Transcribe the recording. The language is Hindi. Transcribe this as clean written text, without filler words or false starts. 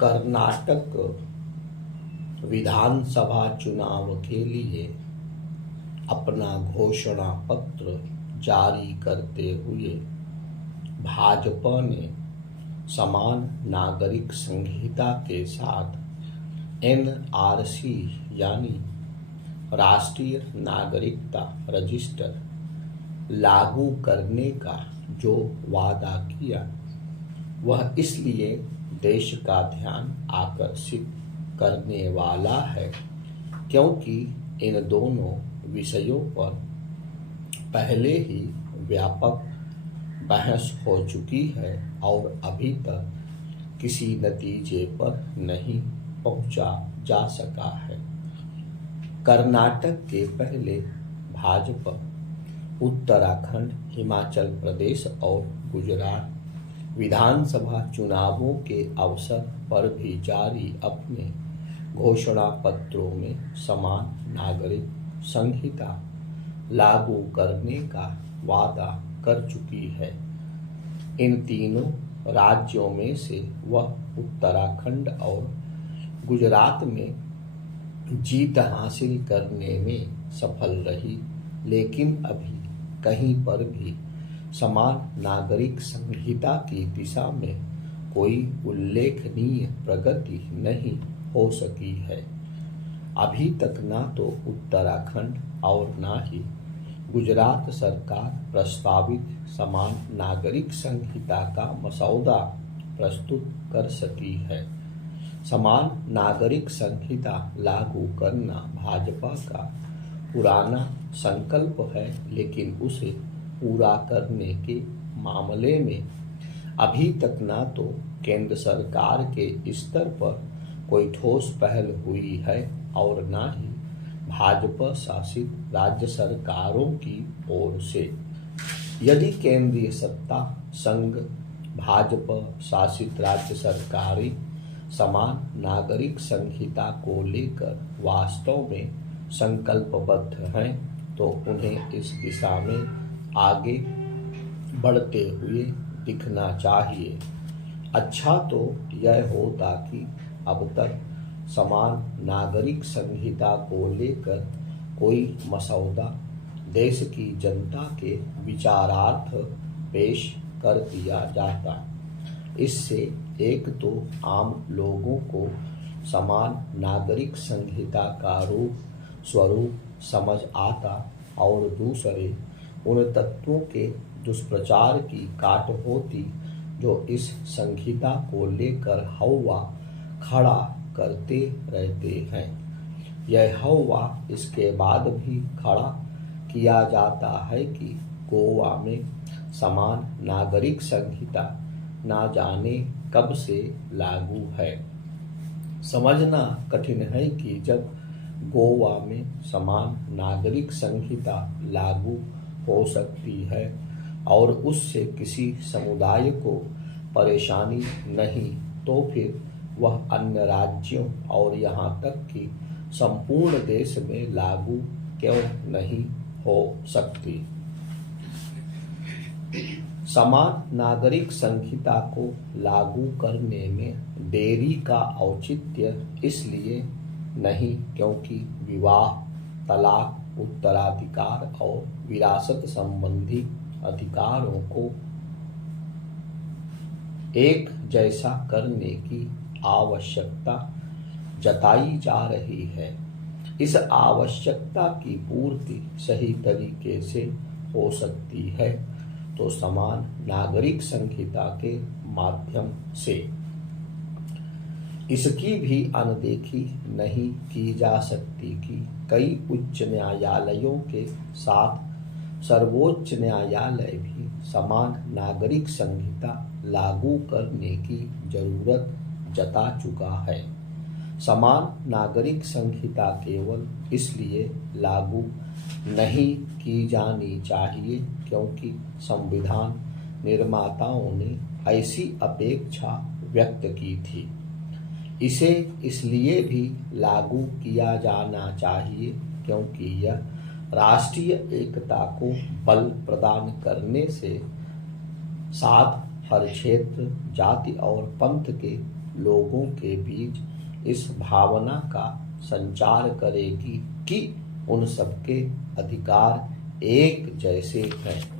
कर्नाटक विधानसभा चुनाव के लिए अपना घोषणा पत्र जारी करते हुए भाजपा ने समान नागरिक संहिता के साथ एनआरसी यानी राष्ट्रीय नागरिकता रजिस्टर लागू करने का जो वादा किया वह इसलिए देश का ध्यान आकर्षित करने वाला है क्योंकि इन दोनों विषयों पर पहले ही व्यापक बहस हो चुकी है और अभी तक किसी नतीजे पर नहीं पहुंचा जा सका है। कर्नाटक के पहले भाजपा उत्तराखंड, हिमाचल प्रदेश और गुजरात विधानसभा चुनावों के अवसर पर भी जारी अपने घोषणा पत्रों में समान नागरिक संहिता लागू करने का वादा कर चुकी है। इन तीनों राज्यों में से वह उत्तराखंड और गुजरात में जीत हासिल करने में सफल रही, लेकिन अभी कहीं पर भी समान नागरिक संहिता की दिशा में कोई उल्लेखनीय प्रगति नहीं हो सकी है। अभी तक ना तो उत्तराखंड और ना ही गुजरात सरकार प्रस्तावित समान नागरिक संहिता का मसौदा प्रस्तुत कर सकी है। समान नागरिक संहिता लागू करना भाजपा का पुराना संकल्प है, लेकिन उसे पूरा करने के मामले में अभी तक ना तो केंद्र सरकार के स्तर पर कोई ठोस पहल हुई है और ना ही भाजपा शासित राज्य सरकारों की ओर से। यदि केंद्रीय सत्ता संघ भाजपा शासित राज्य सरकारें समान नागरिक संहिता को लेकर वास्तव में संकल्पबद्ध हैं तो उन्हें इस दिशा में आगे बढ़ते हुए दिखना चाहिए। अच्छा तो यह होता कि अब तक समान नागरिक संहिता को लेकर कोई मसौदा देश की जनता के विचारार्थ पेश कर दिया जाता। इससे एक तो आम लोगों को समान नागरिक संहिता का रूप स्वरूप समझ आता और दूसरे उन तत्वों के दुष्प्रचार की काट होती जो इस संहिता को लेकर हौवा खड़ा करते रहते हैं। यह हौवा इसके बाद भी खड़ा किया जाता है कि गोवा में समान नागरिक संहिता ना जाने कब से लागू है। समझना कठिन है कि जब गोवा में समान नागरिक संहिता लागू हो सकती है और उससे किसी समुदाय को परेशानी नहीं, तो फिर वह अन्य राज्यों और यहाँ तक कि संपूर्ण देश में लागू क्यों नहीं हो सकती। समान नागरिक संहिता को लागू करने में देरी का औचित्य इसलिए नहीं क्योंकि विवाह, तलाक, उत्तराधिकार और विरासत संबंधी अधिकारों को एक जैसा करने की आवश्यकता जताई जा रही है। इस आवश्यकता की पूर्ति सही तरीके से हो सकती है तो समान नागरिक संहिता के माध्यम से। इसकी भी अनदेखी नहीं की जा सकती कि कई उच्च न्यायालयों के साथ सर्वोच्च न्यायालय भी समान नागरिक संहिता लागू करने की जरूरत जता चुका है। समान नागरिक संहिता केवल इसलिए लागू नहीं की जानी चाहिए क्योंकि संविधान निर्माताओं ने ऐसी अपेक्षा व्यक्त की थी। इसे इसलिए भी लागू किया जाना चाहिए क्योंकि यह राष्ट्रीय एकता को बल प्रदान करने से साथ हर क्षेत्र, जाति और पंथ के लोगों के बीच इस भावना का संचार करेगी कि उन सबके अधिकार एक जैसे हैं।